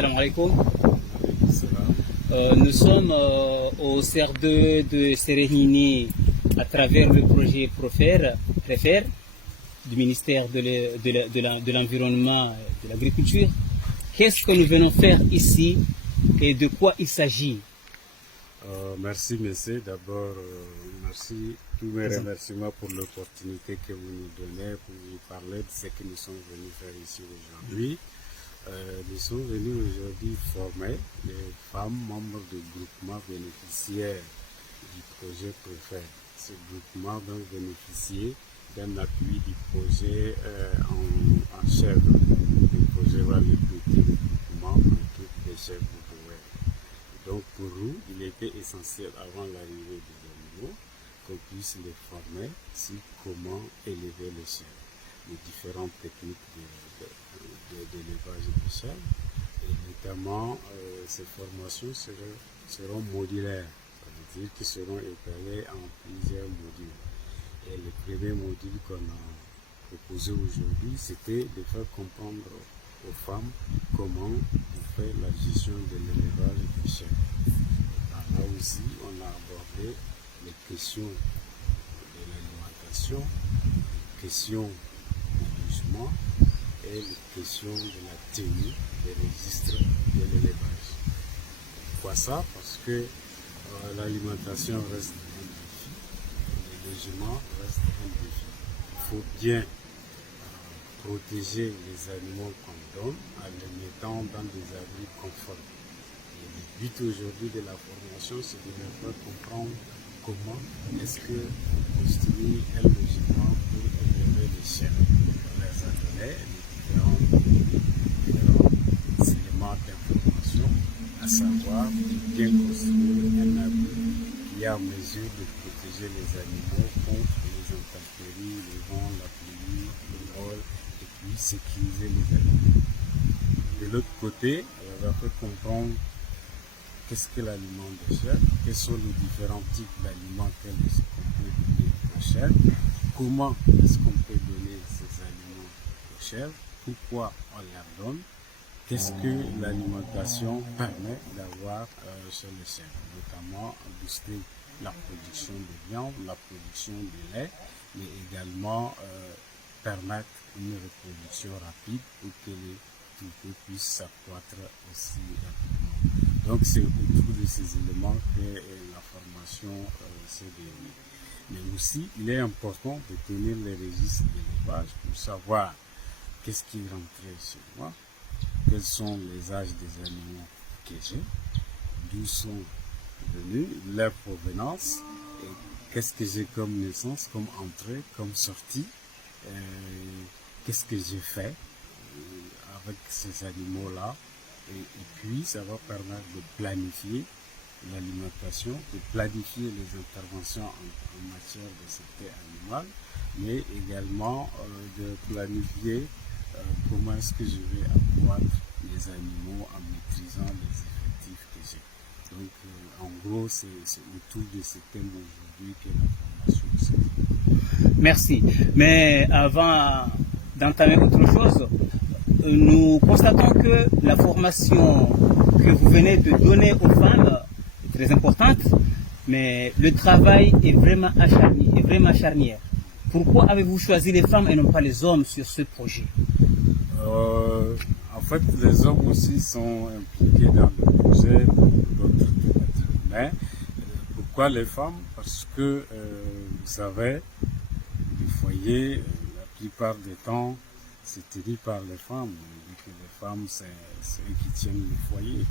Salam alaikum. Nous sommes au CR2 de Sérénini à travers le projet PREFER du ministère de l'Environnement et de l'Agriculture. Qu'est-ce que nous venons faire ici et de quoi il s'agit? Merci, monsieur. D'abord, merci. Tous mes remerciements pour l'opportunité que vous nous donnez pour vous parler de ce que nous sommes venus faire ici aujourd'hui. Nous sommes venus aujourd'hui former les femmes membres du groupement bénéficiaires du projet PREFER. Ce groupement donc bénéficié d'un appui du projet en chèvre. Le projet va recruter le groupement en toutes les chèvres bouvières. Donc pour nous, il était essentiel avant l'arrivée des animaux qu'on puisse les former sur comment élever les chèvres, les différentes techniques d'élevage des chèvres. Et notamment, ces formations seront modulaires, ça veut dire qu'elles seront étalées en plusieurs modules. Et le premier module qu'on a proposé aujourd'hui, c'était de faire comprendre aux femmes comment on fait la gestion de l'élevage des chèvres. Là aussi, on a abordé les questions de l'alimentation, les questions du logement et les questions de la tenue des registres de l'élevage. Pourquoi ça? Parce que l'alimentation reste un défi, le logement reste un défi. Il faut bien protéger les animaux qu'on donne en les mettant dans des abris conformes. Et le but aujourd'hui de la formation, c'est de leur faire comprendre comment est-ce qu'on construit un logement pour élever les chèvres. On les a donné les différents éléments d'information, à savoir bien construire un abri qui est en mesure de protéger les animaux contre les intempéries, le vent, la pluie, le vol, et puis sécuriser les animaux. De l'autre côté, on va faire comprendre qu'est-ce que l'aliment des chèvres, quels sont les différents types d'aliments qu'on peut donner aux chèvres, comment est-ce qu'on peut donner ces aliments aux chèvres, pourquoi on les donne, qu'est-ce que l'alimentation permet d'avoir chez les chèvres, notamment booster la production de viande, la production de lait, mais également permettre une reproduction rapide pour que les troupeaux puissent s'accroître aussi rapidement. Donc c'est autour de ces éléments que la formation s'est déroulée. Mais aussi, il est important de tenir les registres d'élevage pour savoir qu'est-ce qui est rentré chez moi, quels sont les âges des animaux que j'ai, d'où sont venus, leur provenance, et qu'est-ce que j'ai comme naissance, comme entrée, comme sortie, qu'est-ce que j'ai fait avec ces animaux-là. Et puis, ça va permettre de planifier l'alimentation, de planifier les interventions en matière de santé animale, mais également de planifier comment est-ce que je vais accroître les animaux en maîtrisant les effectifs que j'ai. Donc, en gros, c'est autour de ce thème aujourd'hui que la formation se fait. Merci. Mais avant d'entamer autre chose, nous constatons que la formation que vous venez de donner aux femmes est très importante, mais le travail est vraiment charnière. Pourquoi avez-vous choisi les femmes et non pas les hommes sur ce projet? En fait, les hommes aussi sont impliqués dans le projet pour d'autres thématiques. Mais pourquoi les femmes? Parce que, vous savez, le foyer, la plupart du temps, c'est tenu par les femmes. On dit que les femmes, c'est eux qui tiennent le foyer.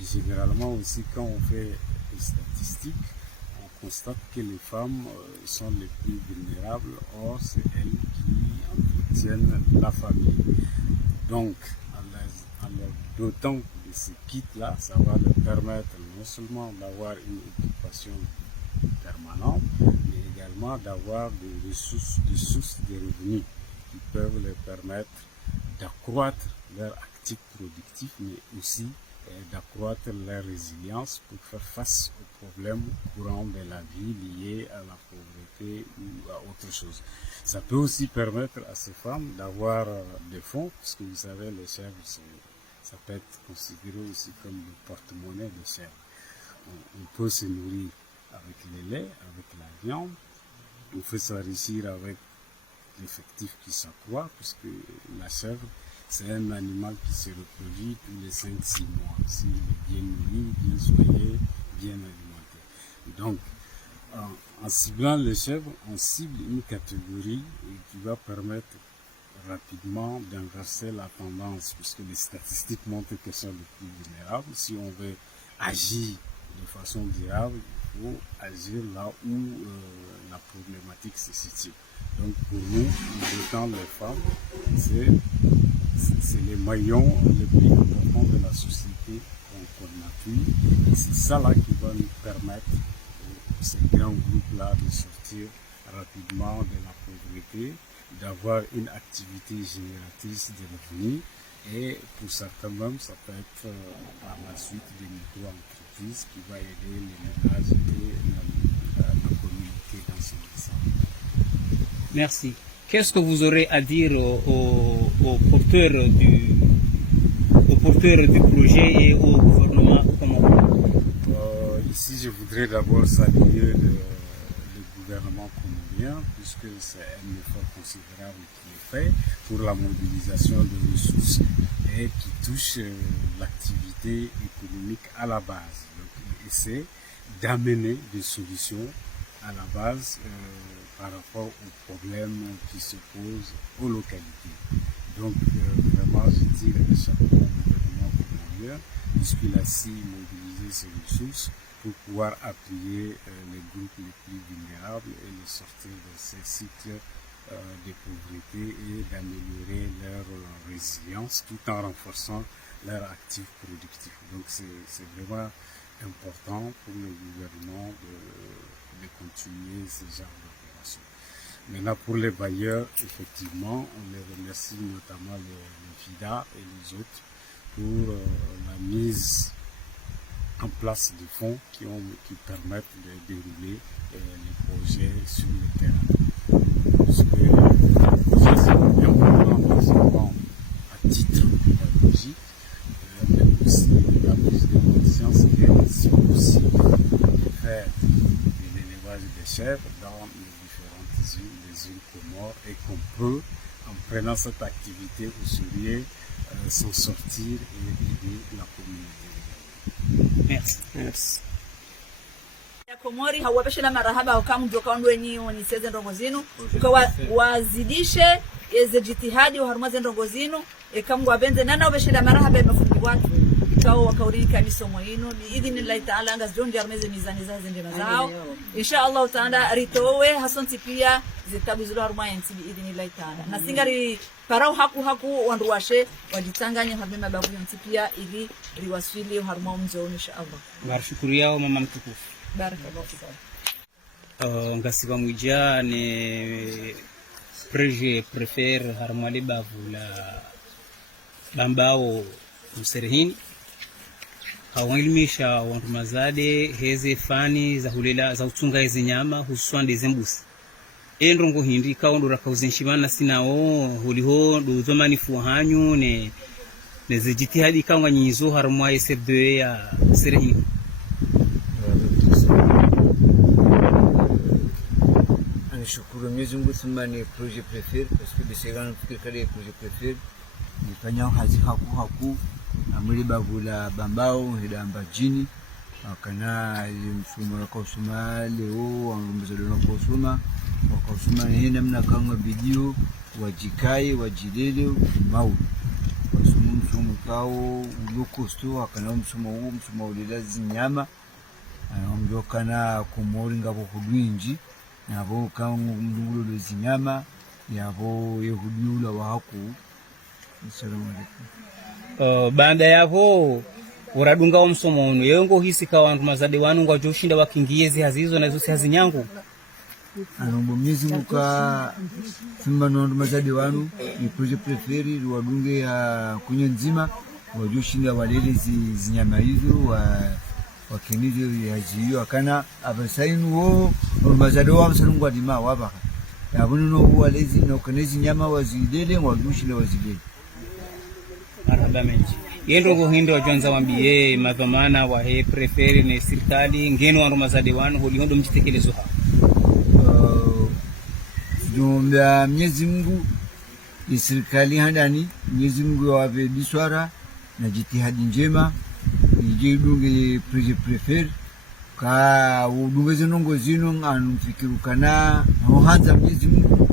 Et généralement aussi, quand on fait des statistiques, on constate que les femmes sont les plus vulnérables. Or, c'est elles qui entretiennent la famille. Donc, en leur dotant de ce kit-là, ça va leur permettre non seulement d'avoir une occupation permanente, mais également d'avoir des sources de revenus qui peuvent leur permettre d'accroître leur actif productif, mais aussi d'accroître leur résilience pour faire face aux problèmes courants de la vie liés à la pauvreté ou à autre chose. Ça peut aussi permettre à ces femmes d'avoir des fonds, parce que vous savez, les chèvres, ça peut être considéré aussi comme le porte-monnaie des chèvres. On peut se nourrir avec le lait, avec la viande, on peut s'enrichir avec l'effectif qui s'accroît, puisque la chèvre, c'est un animal qui se reproduit tous les 5-6 mois, s'il est bien nourri, bien soigné, bien alimenté. Donc, en ciblant les chèvres, on cible une catégorie qui va permettre rapidement d'inverser la tendance, puisque les statistiques montrent que sont les plus vulnérables. Si on veut agir de façon durable, il faut agir là où la problématique se situe. Donc pour nous, autant les femmes, c'est les maillons les plus importants de la société qu'on appuie. Et c'est ça là qui va nous permettre, ces grands groupes-là, de sortir rapidement de la pauvreté, d'avoir une activité génératrice de revenus, et pour certains même, ça peut être par la suite des micro-entreprises qui vont aider les ménages et la communauté dans son ensemble. Merci. Qu'est-ce que vous aurez à dire aux porteurs du projet et au gouvernement comorien? Ici, je voudrais d'abord saluer le gouvernement comorien, puisque c'est un effort considérable qui est fait pour la mobilisation de ressources et qui touche l'activité économique à la base. Donc, il essaie d'amener des solutions à la base par rapport aux problèmes qui se posent aux localités. Donc, vraiment, je tire le chapeau au gouvernement comorien, puisqu'il a si mobilisé ses ressources pour pouvoir appuyer les groupes les plus vulnérables et les sortir de ces cycles de pauvreté et d'améliorer leur résilience tout en renforçant leur actif productif. Donc c'est vraiment important pour le gouvernement de continuer ce genre d'opération. Maintenant pour les bailleurs, effectivement, on les remercie notamment les FIDA et les autres pour la mise en place de fonds qui permettent de dérouler les projets sur le terrain. Parce que les projets sont bien importants à titre pédagogique, mais aussi la prise de conscience et si possible de faire de l'élevage des chèvres dans les différentes îles, les îles Comores, et qu'on peut, en prenant cette activité au sérieux, s'en sortir et aider la communauté. Merci. Komori hawapeshe na marahaba ukamjua kaondweni niseze ndongo zinu ukawa wazidishe eze jitihadi uharmaze ndongo zinu ikamgwa benze nana ubeshe na marahaba mafundi watu ikawa wakaurika misomo yinu biidhnillahi ta'ala anga zonde armeze mizani za zindema zao inshallah ta'ala ritowe hasonti pia zitabu zilo harma yanti biidhnillahi ta'ala na singari parau haku wanduwashe wajitanganya harma babu yanti pia ili riwasili harma mzo inshallah. Barashukuru yao mama mtukufu. Ngasiba mwija ne projet préfère harmali bavula bambao mserehini hawangilimisha wantu mazade heze fani za hulela za utunga hizi nyama hususan dezembusi endrongo hindi kaondora kauzenshimana sinao huliho duzomani fuhanyu ne zijitihadi kanga nyizo harmwa SF2 ya serehini. Shukuru Mwenyezi Mungu sema ni projet préféré parce que bisegana fikiri kale projet préféré nifanya hazi haku amuli bavula bambao hidamba jini wakana mfumo wa kusoma leo wangomzalo na kusoma wakasoma ni namna kama video wajikai wajilele maulu wasoma msomo kao ulokosto wakana msomo ulela zinyama amjokana kumori ngabo kudwinji nabo kangu mdulo lezinyama yabo yehudiula wahaku. Assalamu alaikum. Baada yapo uradunga wa msomo wenu yengo hisi kwa wantu mazade wanu ngwa joshinda wakingiezi hazizo na zosi hazinyangu anombo Mwenyezi Mungu ka simba no mazade wanu ni projet préféré wadunge ya kunyo nzima wajoshinda walele zinyama hizo wakinizo ya jiyo akana abasainu wo mazado wa msalungu adima wabaka yabunu no walezi no kanezi nyama wazidele wajushile wazidele. Marhaba menji. yendo go hindo wajonza wambie madhamana wa he preferi ne serikali ngeno wa rumazade wanu holi hondo mjitekelezo ha jumla Mwenyezi Mungu ni serikali handani Mwenyezi Mungu wape biswara na jitihadi njema nijidunge preferi ka udungeze nongo zino anufikirukana hohanza Mwenyezi Mungu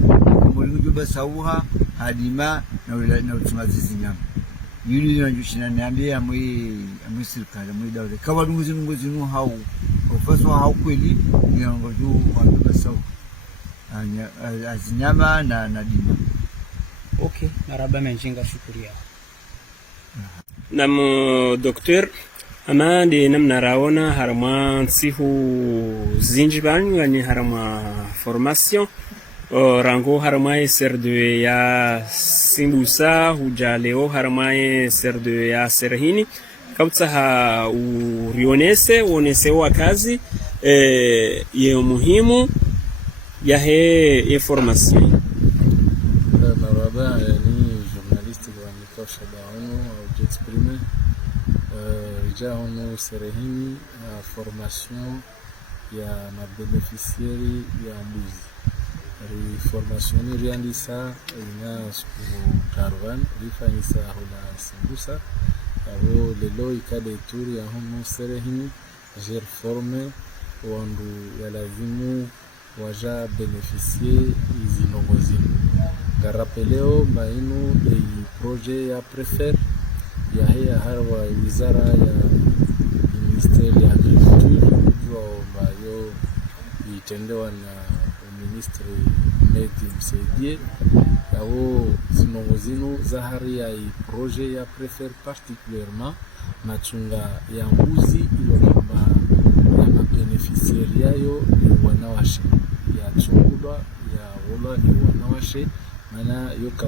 mwalimu joba sauha hadima na utungazizi nyama yuli yanjushina niambie amwe serikali amwe dawle kawa dunguzi nongo zino hau ofaswa hau kweli ngongo jo wajoba sauha azinyama na dima. Okay, maraba menjinga shukuria. Nam docteur ama de nam naraona harma sihu zinjibani yani harma formation rango harma SR2 ya Simbusa huja leo harma SR2 ya Serhini kabisa ha uonese wa kazi ye muhimu ya he formation maraba ni journaliste wa mikosha baono au j'exprime ja hono Serehini formation ya mabénéficiaires ya mbuzi formation riandisa ina siku karvan rifanyisa hola Simbusa abo lelo ikade tour ya hono Serehini jer forme wandu ya lazimu waja beneficier izi nongozini garapeleo mainu projet ya prefer ya hea harwa wizara ya ministeri ya agriculture ambayo itendewa na ministri Medi Msaidie yao zinongozino zahari ya projet ya prefer particulièrement machunga ya mbuzi ilokamba ya mabeneficiari yayo ni wanawashe ya chungulwa ya wola ni wanawashe mana yoka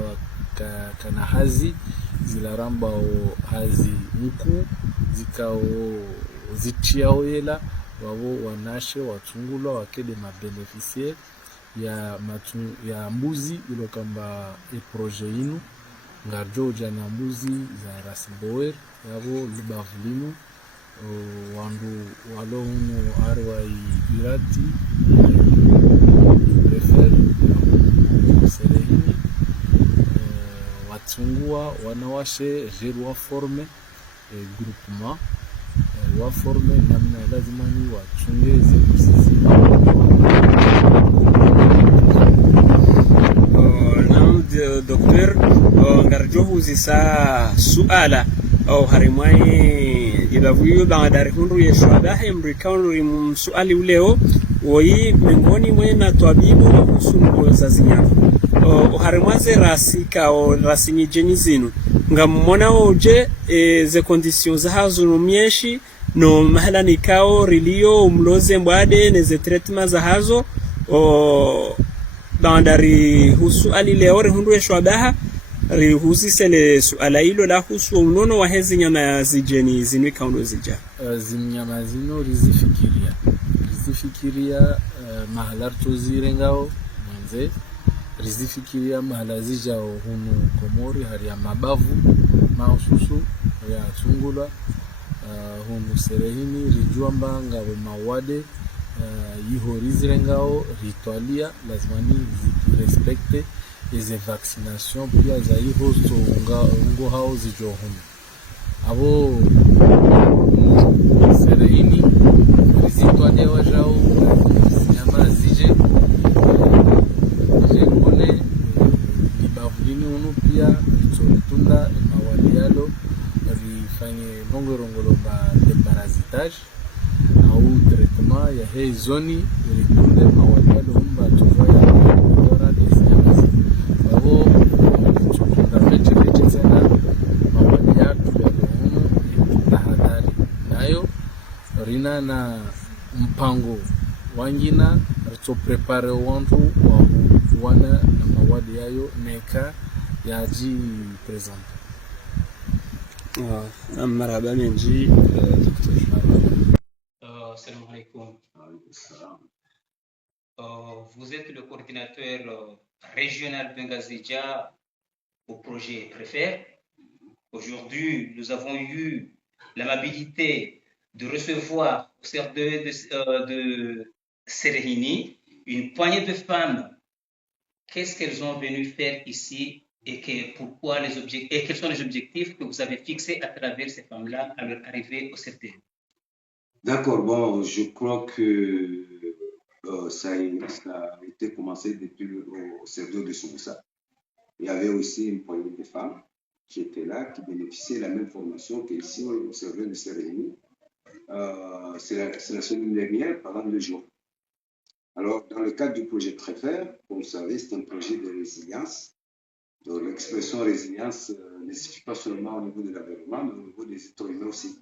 kana hazi zilaramba o hazi mku zikao zitiao yela wao wanashe wachungulwa wakede mabeneficiaire ya mbuzi ilokamba projet inu ngarjo jana mbuzi za Rasiboer yabo lubavulinu wandu walohuno arwa irati prefer Serehini watungua wanawashe jerwa forme groupement wa forme namna lazima ni wachunge zikusizi docteur ngarjo huzisa suala au harimai jibavuyo baadari hundu yeshwada hemrikaunu msuali uleo woi miongoni mwena tabibu kuhusu za zinyama harimwaze rasika o rasinyi jeni zinu ngamona oje ze conditions zahazo no mieshi no mahala nikao rilio umloze mbade neze treatment zahazo bandari husu alileore hundu yeshwada rihusi sele suala hilo la husu unono wa hezi nyama zijeni zinwi kaundo zija zinyama zino rizifikiria mahala tuzire ngao mwenze rizifikiria mahala zija hunu Komori hari ya mabavu mahususu ya chungula hunu Serehini rijuamba ngao mawade yihorizire ngao ritualia lazimani respecte izi vaccination pia za hihosto ungo hao zijo hunu abo Serehini rizitualia wajao zinyama zije kone libavulini unu pia ritunda mawali yalo rifanye rongorongolo ba deparazitage au traitement ya hei zoni ritunde mawali yalo humba tuva ya bora desinyamazi wao chukunda meche tena mawali yatu ya unu tahadhari nayo rina na mpango wangina rito prepare wantu wa wana na mawadi yayo neka yaji present. Marhaba menji docteur. Salam alaikum. Vous êtes le coordinateur régional Bengazidja au projet Préfère. Aujourd'hui, nous avons eu l'amabilité de recevoir au CR2 de Serehini une poignée de femmes. Qu'est-ce qu'elles ont venu faire ici et quels sont les objectifs que vous avez fixés à travers ces femmes-là à leur arrivée au CRD? D'accord, bon, je crois que ça a été commencé depuis au CRD de Soumoussa. Il y avait aussi une poignée de femmes qui étaient là, qui bénéficiaient de la même formation qu'ici au CRD de Serehini. C'est la semaine dernière, pendant 2 jours. Alors, dans le cadre du projet Préfère, comme vous savez, c'est un projet de résilience. Donc, l'expression résilience ne suffit pas seulement au niveau de l'environnement, mais au niveau des êtres humains aussi.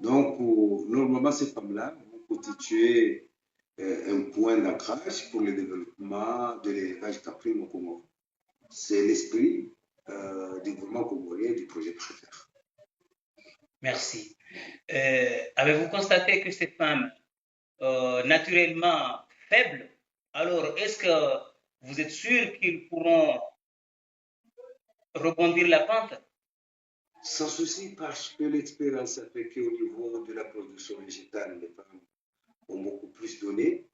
Donc, normalement, ces femmes-là vont constituer un point d'ancrage pour le développement de l'élevage caprine au Comore. C'est l'esprit du gouvernement comorien du projet Préfère. Merci. Avez-vous constaté que ces femmes, naturellement faibles, alors est-ce que vous êtes sûr qu'ils pourront rebondir la pente? Sans souci, parce que l'expérience a fait qu'au niveau de la production végétale, les femmes ont beaucoup plus donné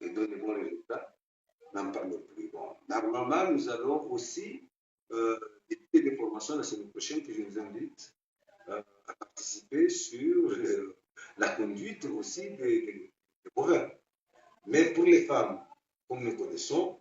et donnent de bons résultats. N'en parlons plus. Bon, normalement, nous allons aussi débuter des formations la semaine prochaine que je vous invite à participer sur la conduite aussi des bovins. Mais pour les femmes, comme nous connaissons,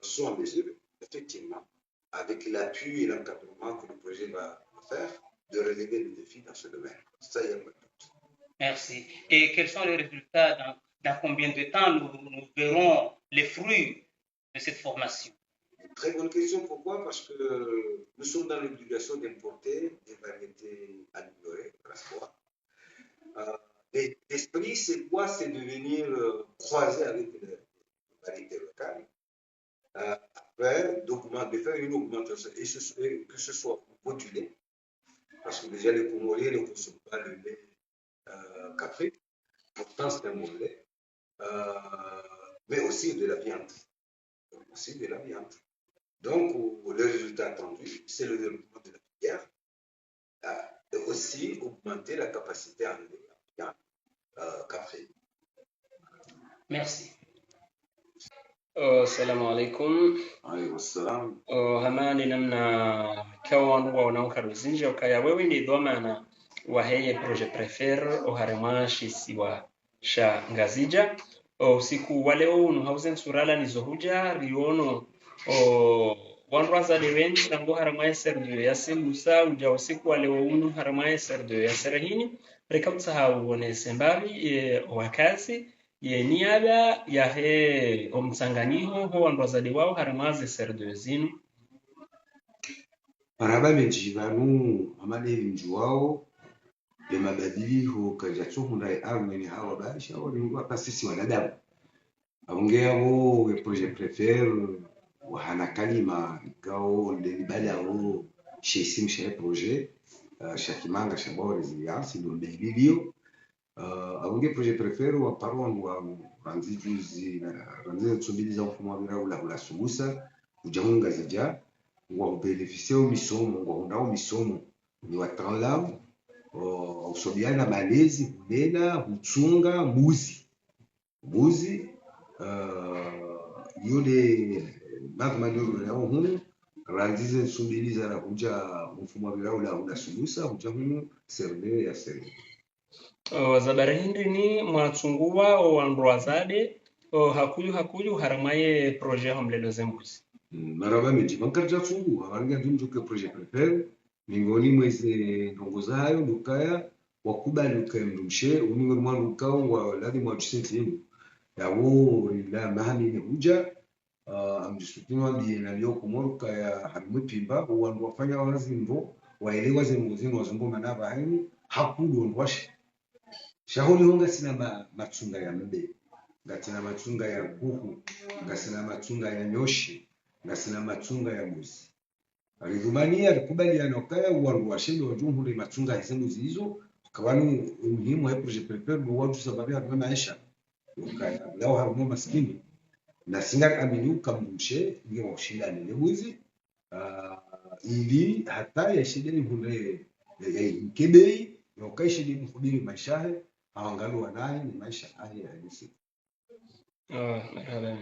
sont en mesure, effectivement, avec l'appui et l'encadrement que le projet va faire, de relever les défis dans ce domaine. Ça, il y a pas de doute. Merci. Et quels sont les résultats? Dans combien de temps nous verrons les fruits de cette formation? Très bonne question. Pourquoi? Parce que nous sommes dans l'obligation d'importer des variétés améliorées, l'esprit, c'est quoi? C'est de venir croiser avec les variétés locales, afin de faire une augmentation, et que ce soit modulé, parce que déjà les Comoriens ne consomment pas le lait caprine, pourtant c'est un bon lait, mais aussi de la viande. Donc, le résultat attendu, c'est le développement de la filière, et aussi augmenter la capacité en lait caprine. Merci. Assalamu alaikum. Alaykum salam. Hamani namna kawan wa unaokaruzinje ukaya wewe ni dhamana wa heye projet Préfère oharemashi siwa sha ngazija usiku wa leo unuhauzen surala nizohuja riono wanraza deweni nango haramaye serdo ya Musa uja usiku wa leo unu haramaye serdo ya Serehini rekabtsa hawone sembari wakazi ye niaba ya he omsanganiho ho wanrazali wao haramaze serdo zinu Marhaba mejivanu amane mjuwao ya mabadiliko kajacho hundai armeni hawa baisha au ni hapa sisi wanadamu aongea wo projet Préfère wa hana kalima ikao ndeni bali ao shesim she projet shakimanga shabo resilience ndo ndilio aongea projet Préfère wa paron wa ranzijuzi ranzi tsumbiliza mfumo wa biraula ula Soumoussa ujamunga zija wa beneficia misomo wa undao misomo ni wataalamu usobiana malezi hunena huchunga mbuzi yule magmadoro yao hunu ranzize sumbiliza na kuja mfumo wa biraula ula Soumoussa huja hunu serve ya serve zabarahindi ni mwachunguwa o wanrwazade hakuyu haramaye projet homlelo zembuzi maraba meji bankarja chungu abaranga dumjuke projet Préfère miongoni mweze ndongozayo lukaya wakubali ukayemrumshe uningoni mwa lukao wa ladi mwa chisentini yawo la mahami ne huja amjisukino bi na leo kumoroka ya hamwe pimba wandu wafanya wazimbo waelewa zimuzino wazungu manaba haini hakudu ndwashe shaholi honga sina machunga ya mbe ngatina machunga ya kuku ngasina machunga ya nyoshi ngasina machunga ya mbuzi alidhumania alikubaliana ukaya wandu washende wajumhuri machunga ya mbuzi hizo kabanu umuhimu wa projet Préfère watu sababu ya maisha ukaya lao harumo maskini na singa amini ukamshe ndio ushinda ni mbuzi ili hata yashideni hunde kebei yokaishidi mhubiri maisha hawangalu wanai ni maisha haya halisi. Marhaba.